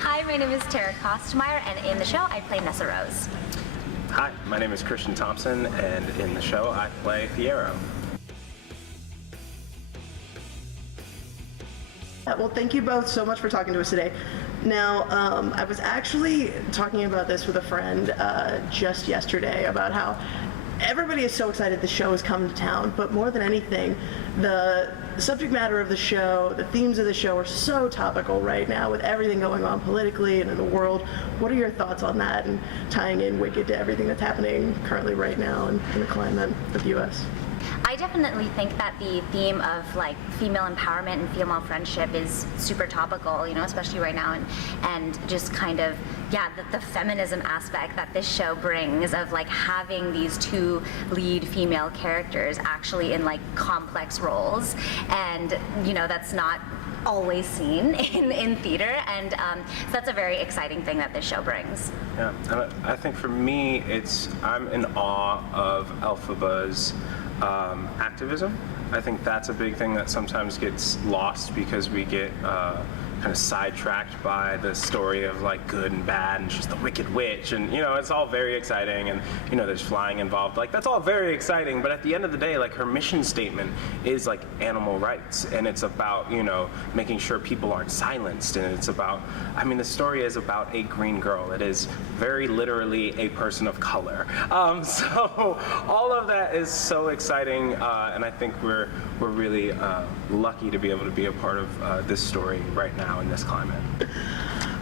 Hi, my name is Tara Kostmeyer, and in the show I play Nessa Rose. Hi, my name is Christian Thompson, and in the show I play Fiero. Well, thank you both so much for talking to us today. Now, I was actually talking about this with a friend just yesterday about how everybody is so excited the show is coming to town, but more than anything, the subject matter of the show, the themes of the show are so topical right now with everything going on politically and in the world. What are your thoughts on that and tying in Wicked to everything that's happening currently right now in the climate of the U.S.? I definitely think that the theme of like female empowerment and female friendship is super topical, you know, especially right now, and just kind of, yeah, the feminism aspect that this show brings of like having these two lead female characters actually in like complex roles, and you know, that's not always seen in theater, and so that's a very exciting thing that this show brings. Yeah, and I think for me, I'm in awe of Elphaba's activism. I think that's a big thing that sometimes gets lost because we get kind of sidetracked by the story of like good and bad and she's the wicked witch, and you know, it's all very exciting, and you know, there's flying involved, like that's all very exciting, but at the end of the day, like her mission statement is like animal rights, and it's about, you know, making sure people aren't silenced, and it's about, I mean, the story is about a green girl. It is very literally a person of color, so all of that is so exciting, and I think we're really lucky to be able to be a part of this story right now in this climate.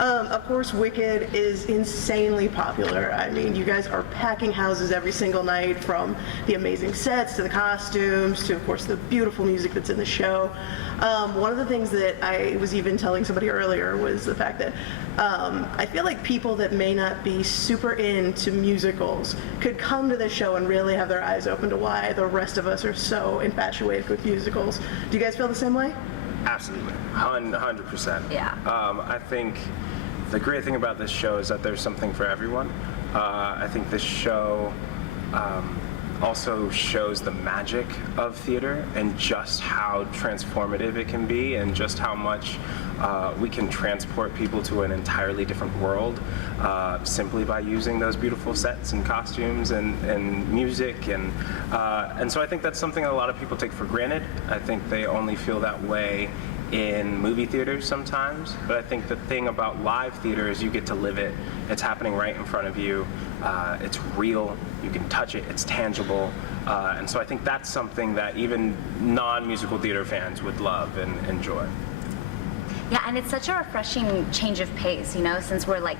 Of course, Wicked is insanely popular. I mean, you guys are packing houses every single night, from the amazing sets to the costumes to, of course, the beautiful music that's in the show. One of the things that I was even telling somebody earlier was the fact that I feel like people that may not be super into musicals could come to this show and really have their eyes open to why the rest of us are so infatuated with musicals. Do you guys feel the same way? Absolutely, 100%. Yeah. I think the great thing about this show is that there's something for everyone. I think this show also shows the magic of theater and just how transformative it can be, and just how much we can transport people to an entirely different world simply by using those beautiful sets and costumes and music, and so I think that's something that a lot of people take for granted. I think they only feel that way in movie theaters sometimes, but I think the thing about live theater is you get to live it. It's happening right in front of you. It's real. You can touch it. It's tangible. And so I think that's something that even non-musical theater fans would love and enjoy. Yeah, and it's such a refreshing change of pace, you know, since we're like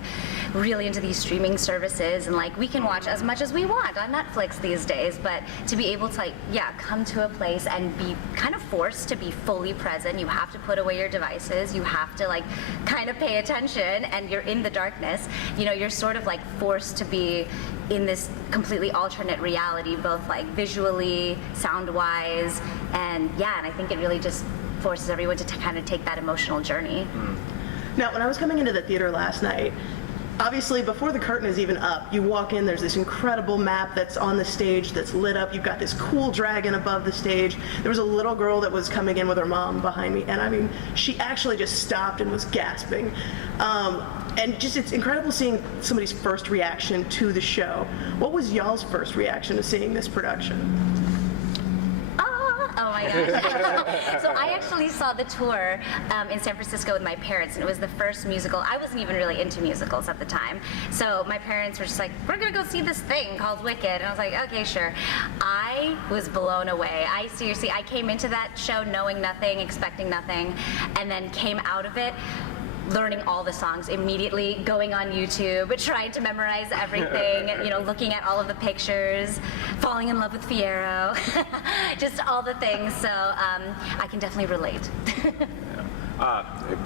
really into these streaming services, and like we can watch as much as we want on Netflix these days, but to be able to like, yeah, come to a place and be kind of forced to be fully present. You have to put away your devices, you have to like kind of pay attention, and you're in the darkness, you know, you're sort of like forced to be in this completely alternate reality, both like visually, sound-wise, and yeah, and I think it really just forces everyone to kind of take that emotional journey. Now, when I was coming into the theater last night, obviously before the curtain is even up, you walk in, there's this incredible map that's on the stage that's lit up. You've got this cool dragon above the stage. There was a little girl that was coming in with her mom behind me, and I mean, she actually just stopped and was gasping. And just, it's incredible seeing somebody's first reaction to the show. What was y'all's first reaction to seeing this production? Oh my gosh. So I actually saw the tour in San Francisco with my parents, and it was the first musical. I wasn't even really into musicals at the time. So my parents were just like, we're gonna go see this thing called Wicked. And I was like, okay, sure. I was blown away. I came into that show knowing nothing, expecting nothing, and then came out of it learning all the songs immediately, going on YouTube, trying to memorize everything, you know, looking at all of the pictures, falling in love with Fiero, just all the things. So I can definitely relate.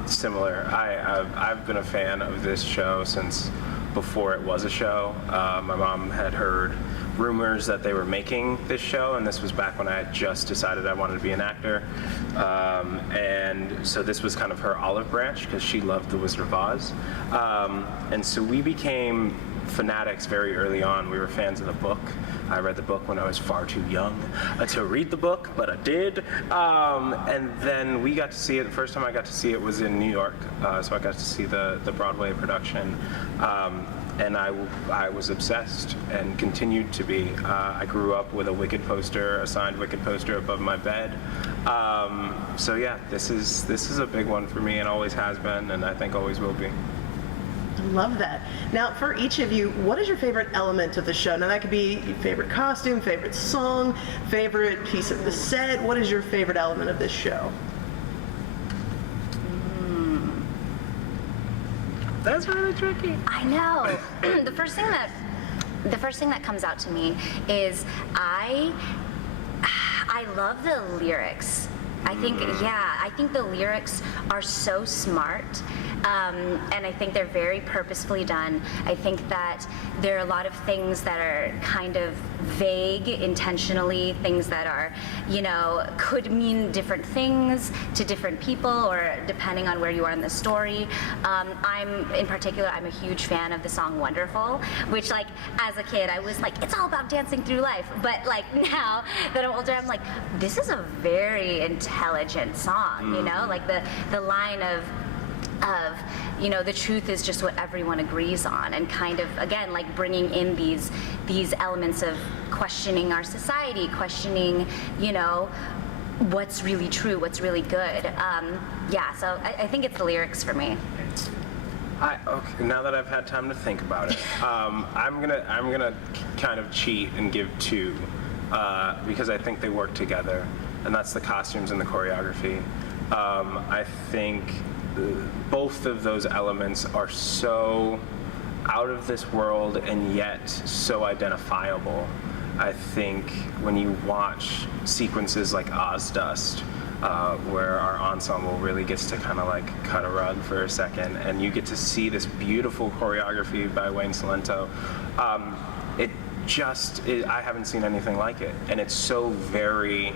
Similar. I've been a fan of this show since before it was a show. My mom had heard rumors that they were making this show, and this was back when I had just decided I wanted to be an actor. And so this was kind of her olive branch because she loved The Wizard of Oz. And so we became fanatics very early on. We were fans of the book. I read the book when I was far too young to read the book, but I did. And then we got to see it. The first time I got to see it was in New York, so I got to see the Broadway production. And I was obsessed and continued to be. I grew up with a Wicked poster, a signed Wicked poster above my bed. So yeah, this is a big one for me and always has been, and I think always will be. I love that. Now, for each of you, what is your favorite element of the show? Now, that could be your favorite costume, favorite song, favorite piece of the set. What is your favorite element of this show? That's really tricky. I know. The first thing that comes out to me is I love the lyrics. I think the lyrics are so smart, and I think they're very purposefully done. I think that there are a lot of things that are kind of vague intentionally, things that are, could mean different things to different people or depending on where you are in the story. I'm a huge fan of the song Wonderful, which like as a kid I was like, it's all about dancing through life. But like now that I'm older, I'm like, this is a very intelligent song, like the line of the truth is just what everyone agrees on, and kind of again like bringing in these elements of questioning our society, questioning what's really true, what's really good. So I think it's the lyrics for me. Okay, now that I've had time to think about it, I'm gonna kind of cheat and give two because I think they work together, and that's the costumes and the choreography. I think both of those elements are so out of this world and yet so identifiable. I think when you watch sequences like Ozdust, where our ensemble really gets to kind of like cut a rug for a second, and you get to see this beautiful choreography by Wayne Cilento, I haven't seen anything like it, and it's so very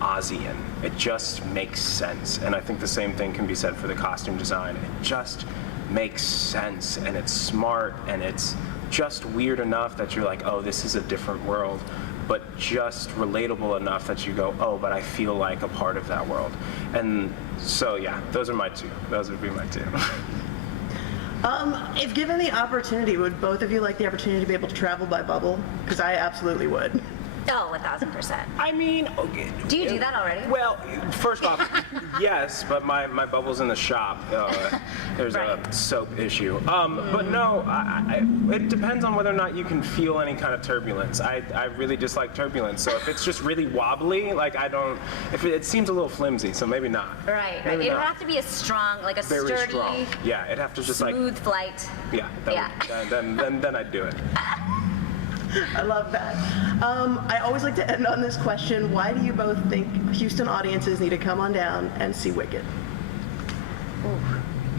Ozian. It just makes sense, and I think the same thing can be said for the costume design. It just makes sense, and it's smart, and it's just weird enough that you're like, oh, this is a different world, but just relatable enough that you go, oh, but I feel like a part of that world. And so yeah, those are my two. Those would be my two. If given the opportunity, would both of you like the opportunity to be able to travel by bubble? Because I absolutely would. Oh, 1,000%. I mean, okay. Do you do that already? Well, first off, yes, but my bubble's in the shop. There's Right. a soap issue. But no, it depends on whether or not you can feel any kind of turbulence. I really dislike turbulence. So if it's just really wobbly, like if it seems a little flimsy, so maybe not. Right. Maybe It would not. have to be a strong, like a Very sturdy, strong. Yeah, it'd have to just like, smooth flight. yeah, then I'd do it. I love that. I always like to end on this question. Why do you both think Houston audiences need to come on down and see Wicked?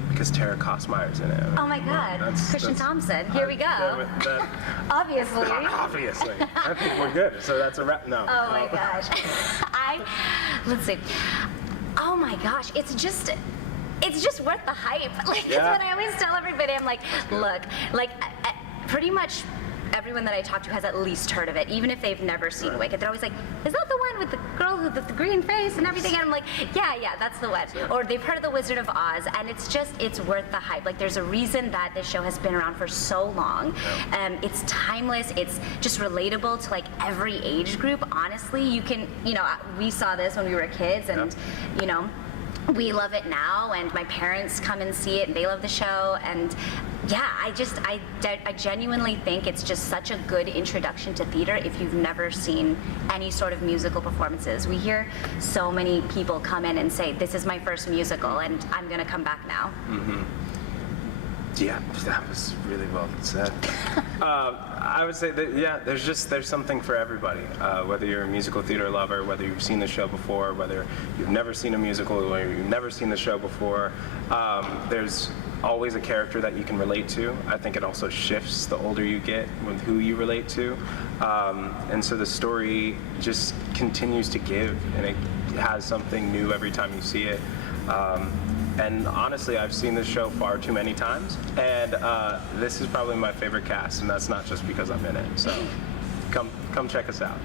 Because Tara Kosmeyer's in it. Oh my God, Christian Thompson. Here we go. That, Obviously. obviously. I think we're good. So that's a wrap. No. Oh my gosh. Let's see. Oh my gosh, it's just worth the hype. Like Yeah. that's what I always tell everybody. I'm like, look, like pretty much everyone that I talk to has at least heard of it, even if they've never seen Wicked. They're always like, is that the one with the girl with the green face and everything? And I'm like, yeah, that's the one. Or they've heard of The Wizard of Oz, and it's worth the hype. Like there's a reason that this show has been around for so long. It's timeless. It's just relatable to like every age group. Honestly, you can, we saw this when we were kids, and we love it now, and my parents come and see it, and they love the show, and yeah, I genuinely think it's just such a good introduction to theater if you've never seen any sort of musical performances. We hear so many people come in and say, this is my first musical, and I'm gonna come back now. Mm-hmm. Yeah, that was really well said. I would say that, yeah, there's something for everybody. Whether you're a musical theater lover, whether you've seen the show before, whether you've never seen a musical, or you've never seen the show before, there's always a character that you can relate to. I think it also shifts the older you get with who you relate to. And so the story just continues to give, and it has something new every time you see it. And honestly, I've seen this show far too many times, and this is probably my favorite cast, and that's not just because I'm in it. So come check us out.